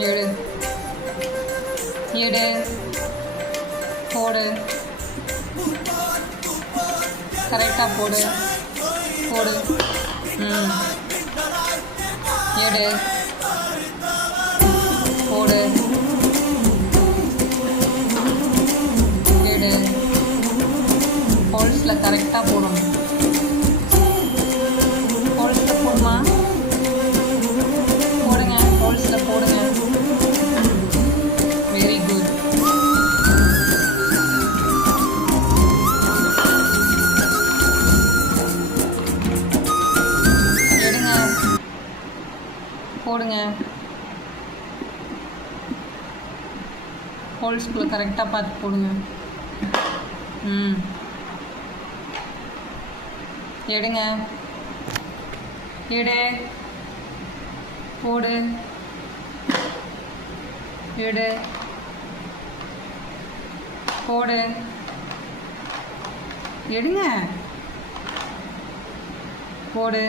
எடு எடு போடு கரெக்டாக போடு போடு எடு போடு எடு ஹோல்ஸில் கரெக்டாக போடணும் ஹோல்ஸில் போடுமா போடுங்க ஹோல்ஸில் போடுங்க வெரி குட் எடுங்க போடுங்க ஹோல்ஸ்குள்ளே கரெக்டாக பார்த்து போடுங்க எடுங்க எடு போடு எடு போடு எடுங்க போடு